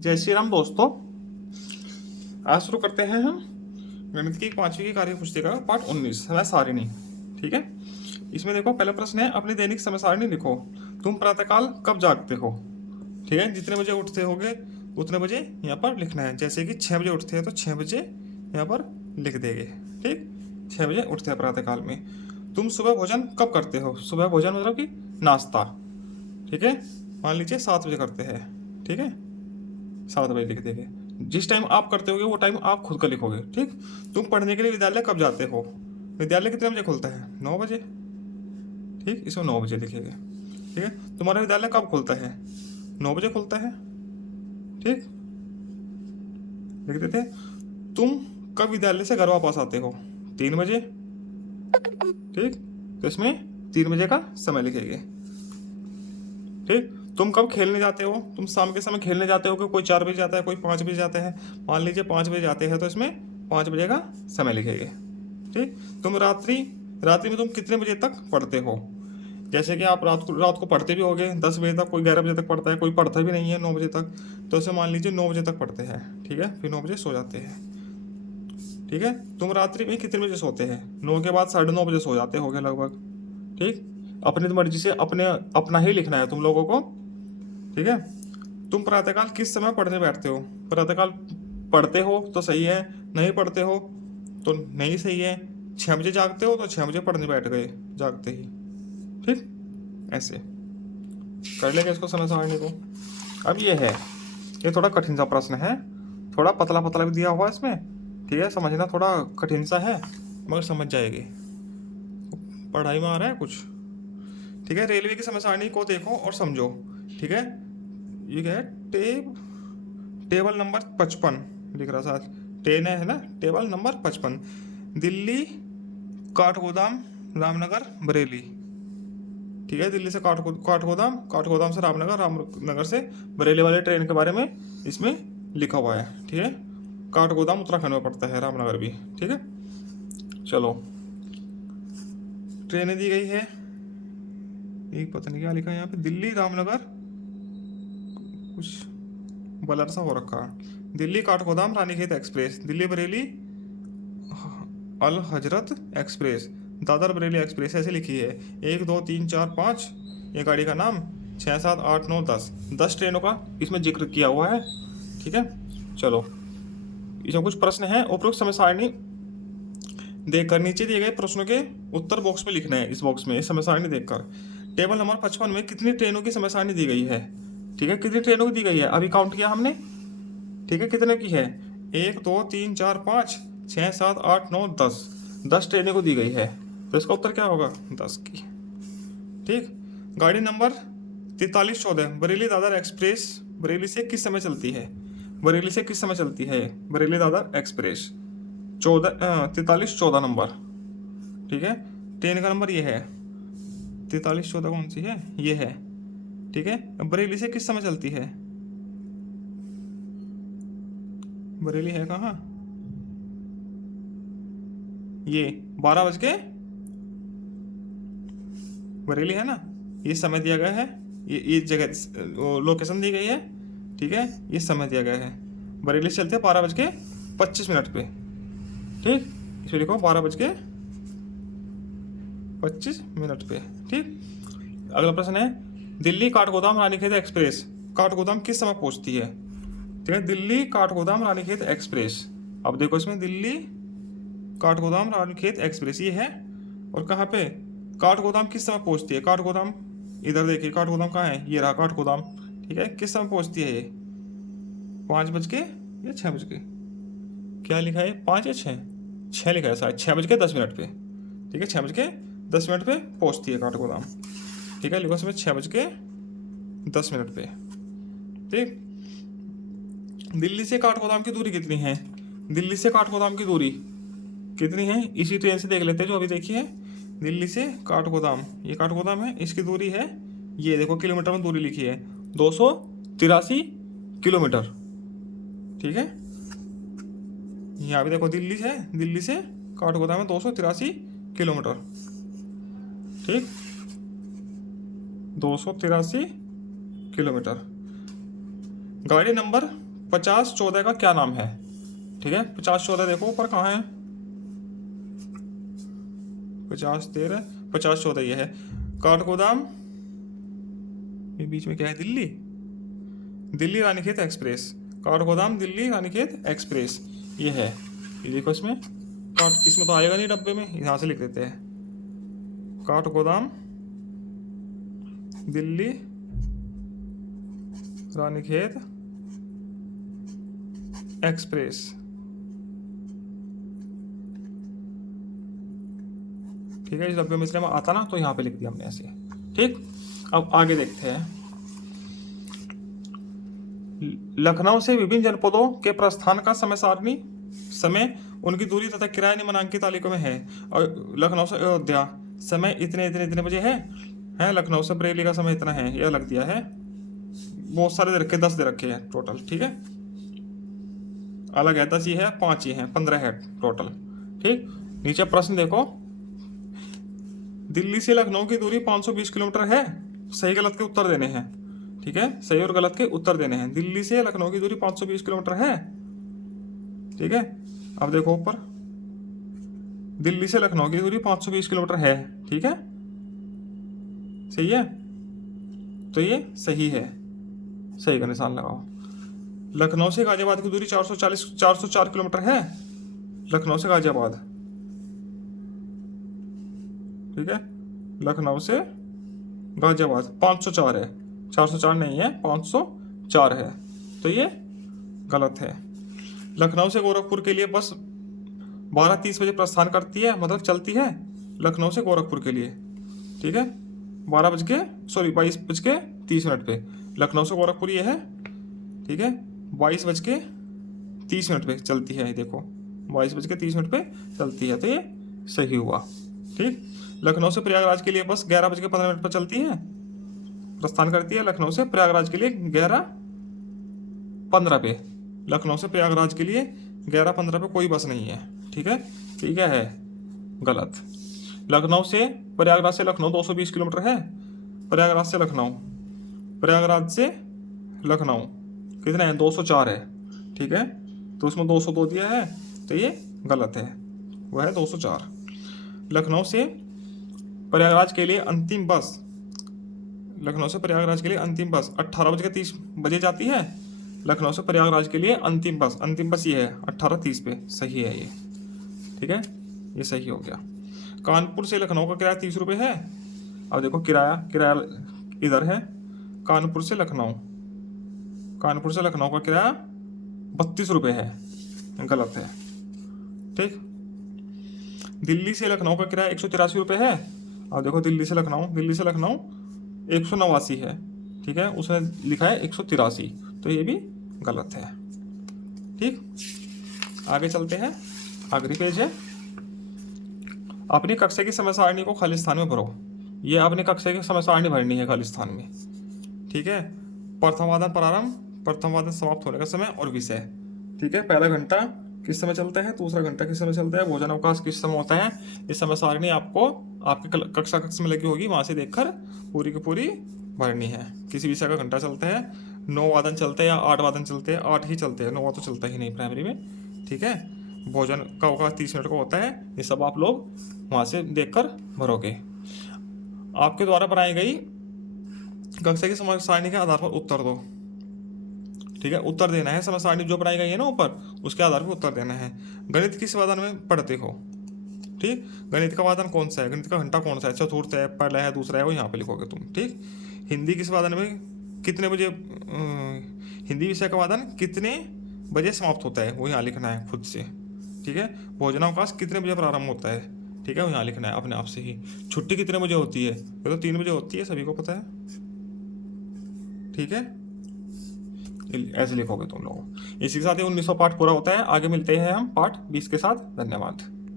जय श्री राम दोस्तों। आज शुरू करते हैं हम गणित की 5वीं की कार्य पुस्तिका पाठ 19 समय सारिणी। ठीक है, इसमें देखो पहला प्रश्न है, अपनी दैनिक समय सारिणी लिखो। तुम प्रातःकाल कब जागते हो? ठीक है, जितने बजे उठते होगे उतने बजे यहाँ पर लिखना है। जैसे कि 6 बजे उठते हैं तो 6 बजे यहाँ पर लिख देंगे। ठीक, 6 बजे उठते हैं प्रातःकाल में। तुम सुबह भोजन कब करते हो? सुबह भोजन मतलब कि नाश्ता। ठीक है, मान लीजिए 7 बजे करते हैं। ठीक है, 7 बजे लिख देंगे। जिस टाइम आप करते होगे वो टाइम आप खुद का लिखोगे। ठीक, तुम पढ़ने के लिए विद्यालय कब जाते हो? विद्यालय कितने बजे खुलता है? 9 बजे। ठीक, इसको 9 बजे लिखेंगे। ठीक है, तुम्हारा विद्यालय कब खुलता है? 9 बजे खुलता है। ठीक, लिख देते हैं। तुम कब विद्यालय से घर वापस आते हो? 3 बजे। ठीक, तो इसमें 3 बजे का समय लिखेंगे। ठीक, तुम कब खेलने जाते हो? तुम शाम के समय खेलने जाते हो कि कोई 4 बजे जाता है, कोई 5 बजे जाता है। मान लीजिए 5 बजे जाते हैं तो इसमें 5 बजे का समय लिखेंगे। ठीक, तुम रात्रि में तुम कितने बजे तक पढ़ते हो? जैसे कि आप रात को पढ़ते भी होगे 10 बजे तक, कोई 11 बजे तक पढ़ता है, कोई पढ़ता भी नहीं है 9 बजे तक। तो इसे मान लीजिए 9 बजे तक पढ़ते हैं। ठीक है, फिर 9 बजे सो जाते हैं। ठीक है, तुम रात्रि में कितने बजे सोते हैं? 9 के बाद 9:30 बजे सो जाते होगे लगभग। ठीक, अपनी मर्जी से अपना ही लिखना है तुम लोगों को। ठीक है, तुम प्रातःकाल किस समय पढ़ने बैठते हो? प्रातःकाल पढ़ते हो तो सही है, नहीं पढ़ते हो तो नहीं सही है। 6 बजे जागते हो तो 6 बजे पढ़ने बैठ गए जागते ही। ठीक, ऐसे कर लेंगे इसको समय सारणी को। अब ये थोड़ा कठिन सा प्रश्न है, थोड़ा पतला पतला भी दिया हुआ है इसमें। ठीक है, समझना थोड़ा कठिन सा है मगर समझ जाएगी, पढ़ाई में आ रहा है कुछ। ठीक है, रेलवे की समय सारणी को देखो और समझो। ठीक है, ये क्या है? टेबल नंबर 55 लिख रहा साथ, 10 है ना, टेबल नंबर 55। दिल्ली काठगोदाम रामनगर बरेली। ठीक है, दिल्ली से काठगोदाम से रामनगर से बरेली वाले ट्रेन के बारे में इसमें लिखा हुआ है। ठीक है, काठगोदाम उत्तराखंड में पड़ता है, रामनगर भी। ठीक है, चलो ट्रेनें दी गई है। एक पता नहीं क्या लिखा है यहाँ पे, दिल्ली रामनगर कुछ बलर सा हो रखा है। दिल्ली काठगोदाम रानीखेत एक्सप्रेस, दिल्ली बरेली अल हजरत एक्सप्रेस, दादर बरेली एक्सप्रेस ऐसे लिखी है। 1 2 3 4 5 ये गाड़ी का नाम, 6 7 8 9 10 ट्रेनों का इसमें जिक्र किया हुआ है। ठीक है, चलो इसमें कुछ प्रश्न है। उपरोक्त समय सारणी देखकर नीचे दिए गए प्रश्नों के उत्तर बॉक्स में लिखना है। इस बॉक्स में इस समय सारणी देखकर टेबल नंबर 55 में कितनी ट्रेनों की समय सारणी दी गई है? ठीक है, कितनी ट्रेनों की दी गई है अभी काउंट किया हमने। ठीक है, कितने की है? 1 2 3 4 5 6 7 8 9 10 ट्रेनें को दी गई है, तो इसका उत्तर क्या होगा? 10 की। ठीक, गाड़ी नंबर 4314 बरेली दादर एक्सप्रेस बरेली से किस समय चलती है? बरेली से किस समय चलती है बरेली दादर एक्सप्रेस? 4314 नंबर। ठीक है, ट्रेन का नंबर ये है। 4314 कौन सी है? ये है। ठीक है, बरेली से किस समय चलती है? बरेली है कहाँ? ये 12 बज के, बरेली है ना, ये समय दिया गया है, ये जगह लोकेशन दी गई है। ठीक है, ये समय दिया गया है। बरेली से चलते हैं 12 बज के 25 मिनट पे। ठीक, इसमें लिखो 12 बज के 25 मिनट पे। ठीक, अगला प्रश्न है, दिल्ली काठगोदाम रानीखेत एक्सप्रेस काठगोदाम किस समय पहुंचती है? ठीक है, दिल्ली काठगोदाम रानीखेत एक्सप्रेस। अब देखो इसमें दिल्ली काठगोदाम रानीखेत एक्सप्रेस ये है, और कहाँ पे काठगोदाम किस समय पहुंचती है? काठगोदाम इधर देखिए, काठगोदाम कहाँ है? ये रहा काठगोदाम। ठीक है, किस समय पहुंचती है ये? 5 बज के या 6 बज के? क्या लिखा है, 5 या 6? 6 लिखा है शायद, 6 बज के 10 मिनट पे। ठीक है, 6 बज के 10 मिनट पे पहुंचती है काठगोदाम। ठीक है, लिखो इसमें 6 बज के 10 मिनट पे। ठीक, दिल्ली से काठगोदाम की दूरी कितनी है? दिल्ली से काठगोदाम की दूरी कितनी है इसी ट्रेन से देख लेते हैं जो अभी देखी है। दिल्ली से काठगोदाम, ये काठगोदाम है, इसकी दूरी है, ये देखो किलोमीटर में दूरी लिखी है, 283 किलोमीटर। ठीक है, यहाँ भी देखो दिल्ली से काठगोदाम में 283 किलोमीटर। ठीक, 283 किलोमीटर। गाड़ी नंबर 50-14 का क्या नाम है? ठीक है, 50-14 देखो ऊपर कहाँ है, 50-13, 50-14 ये है। काठगोदाम, ये बीच में क्या है, दिल्ली, दिल्ली रानीखेत एक्सप्रेस, काठगोदाम दिल्ली रानीखेत एक्सप्रेस ये है। ये देखो इसमें काट, इसमें तो आएगा नहीं डब्बे में, यहाँ से लिख देते हैं काठगोदाम दिल्ली रानीखेत एक्सप्रेस। ठीक है, इस डब्बे में इसलिए आता ना, तो यहाँ पे लिख दिया हमने ऐसे। ठीक, अब आगे देखते हैं। लखनऊ से विभिन्न जनपदों के प्रस्थान का समय सारणी, समय, उनकी दूरी तथा किराया निम्नांकित तालिका में है। और लखनऊ से अयोध्या समय इतने इतने इतने बजे है, लखनऊ से बरेली का समय इतना है, यह लग दिया है। बहुत सारे दे रखे, 10 दे रखे हैं टोटल। ठीक है, अलग है, 10 ही है, 5 ही है, 15 है टोटल। ठीक, नीचे प्रश्न देखो, दिल्ली से लखनऊ की दूरी 520 किलोमीटर है, सही गलत के उत्तर देने हैं। ठीक है, सही और गलत के उत्तर देने हैं। दिल्ली से लखनऊ की दूरी 520 किलोमीटर है। ठीक है, अब देखो ऊपर, दिल्ली से लखनऊ की दूरी 520 किलोमीटर है। ठीक है, सही है, तो ये सही है, सही का निशान लगाओ। लखनऊ से गाजियाबाद की दूरी 404 किलोमीटर है, लखनऊ से गाजियाबाद। ठीक है, लखनऊ से गाजियाबाद 504 है, 404 नहीं है, 504 है, तो ये गलत है। लखनऊ से गोरखपुर के लिए बस 12:30 बजे प्रस्थान करती है, मतलब चलती है लखनऊ से गोरखपुर के लिए। ठीक है, 22:30 पे लखनऊ से गोरखपुर ये है। ठीक है, 22:30 पे चलती है, देखो 22:30 पे चलती है, तो ये सही हुआ। ठीक, लखनऊ से प्रयागराज के लिए बस 11:15 पर चलती है, प्रस्थान करती है लखनऊ से प्रयागराज के लिए 11:15 पे। लखनऊ से प्रयागराज के लिए 11:15 पे कोई बस नहीं है। ठीक है, ठीक है, गलत। लखनऊ से प्रयागराज से लखनऊ 220 किलोमीटर है, प्रयागराज से लखनऊ, प्रयागराज से लखनऊ कितना है, 204 है। ठीक है, तो उसमें 202 दिया है, तो ये गलत है, वह है 204। लखनऊ से प्रयागराज के लिए अंतिम बस, लखनऊ से प्रयागराज के लिए अंतिम बस 18:30 जाती है। लखनऊ से प्रयागराज के लिए अंतिम बस ये है 18:30 पे, सही है ये। ठीक है, ये सही हो गया। कानपुर से लखनऊ का किराया 30 रुपये है। अब देखो किराया इधर है, कानपुर से लखनऊ का किराया 32 रुपये है, गलत है। ठीक, दिल्ली से लखनऊ का किराया 183 रुपये है। अब देखो दिल्ली से लखनऊ 189 है। ठीक है, उसने लिखा है 183, तो ये भी गलत है। ठीक, आगे चलते हैं, आखिरी पेज है। अपनी कक्षा की समय सारणी को खाली स्थान में भरो। ये अपनी कक्षा की समय सारणी भरनी है खाली स्थान में। ठीक है, प्रथम वादन प्रारंभ, प्रथम वादन समाप्त होने का समय और विषय। ठीक है, पहला घंटा किस समय चलता है, दूसरा घंटा किस समय चलता है, भोजन अवकाश किस समय होता है। इस समय सारणी आपको आपके कक्षा में लगी होगी, वहां से देखकर पूरी की पूरी भरनी है। किसी विषय का घंटा चलता है, 9 वादन चलते हैं या 8 वादन चलते हैं, 8 ही चलते हैं, 9 तो चलता ही नहीं प्राइमरी में। ठीक है, भोजन का अवकाश 30 मिनट का होता है। ये सब आप लोग वहाँ से देखकर भरोगे। आपके द्वारा बनाई गई कक्षा की समय सारणी के आधार पर उत्तर दो। ठीक है, उत्तर देना है, समय सारणी जो बनाई गई है ना ऊपर, उसके आधार पर उत्तर देना है। गणित किस वादन में पढ़ते हो। ठीक, गणित का वादन कौन सा है, गणित का घंटा कौन सा है, चतुर्थ है, पहला है, दूसरा है, वो यहाँ पे लिखोगे तुम। ठीक, हिंदी किस वादन में कितने बजे, हिंदी विषय का वादन कितने बजे समाप्त होता है, वो यहाँ लिखना है खुद से। ठीक है, भोजनावकाश कितने बजे प्रारंभ होता है, ठीक है, वो यहाँ लिखना है अपने आप से ही। छुट्टी कितने बजे होती है, ये तो 3 बजे होती है, सभी को पता है। ठीक है, ऐसे लिखोगे तुम लोग। इसी के साथ ही 19वां पाठ पूरा होता है। आगे मिलते हैं हम पाठ 20 के साथ। धन्यवाद।